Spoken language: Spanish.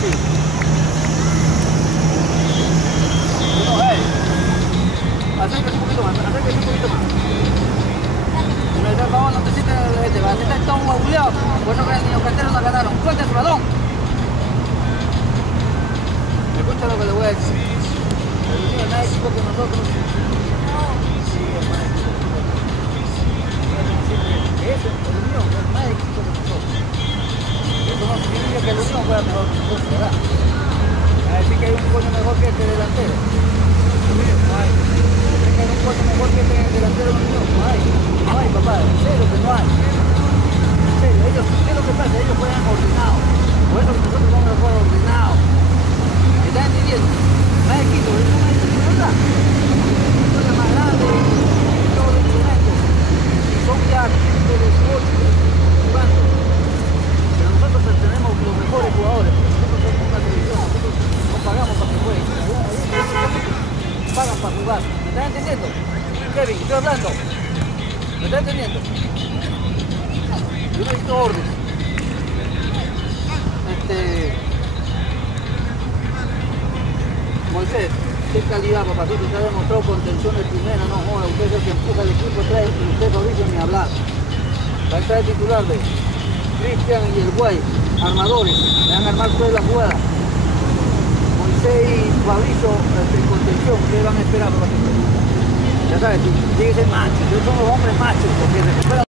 Sí. No, hey. Acércate un poquito más, acércate un poquito más. Si me da el favor, no te sientes este, va a sentar todo abuleado. Por eso que el niño cantero no ganaron. ¡Suelta su balón! Escucha lo que le voy a decir. El niño es más equipo que nosotros. Sí, es más equipo que nosotros. Ese, el Unión, es más equipo que nosotros. Eso no significa que el Unión juega mejor que nosotros, ¿verdad? A decir que hay un coño mejor que este delantero. No hay. Que hay un coño mejor que este delantero del Unión. No hay. No hay, papá. En serio que no hay. En serio. Ellos, ¿qué es lo que pasa? Ellos juegan ordenados. Por eso que nosotros vamos a jugar ordenados. ¿Me están entendiendo? Más equipo, ¿no? ¿Verdad? Son las más grandes en todos los instrumentos. Son ya 15, 18 jugando. Pero nosotros tenemos los mejores jugadores. Nosotros somos una televisión. Nosotros no pagamos para que jueguen. Pagan para jugar. ¿Me están entendiendo? Kevin, estoy hablando. ¿Me están entendiendo? Yo necesito orden. Moisés, qué calidad, papacito, usted ha demostrado contención de primera, no joda, usted es el que empuja el equipo, trae, y usted Fabricio ni hablar. Va a estar el titular de Cristian y el Guay, armadores, le van a armar toda la jugada. Moisés y Fabricio en contención, ustedes van a esperar, papacito. Ya sabes, tiene que ser macho, ustedes son los hombres machos, porque recuperan.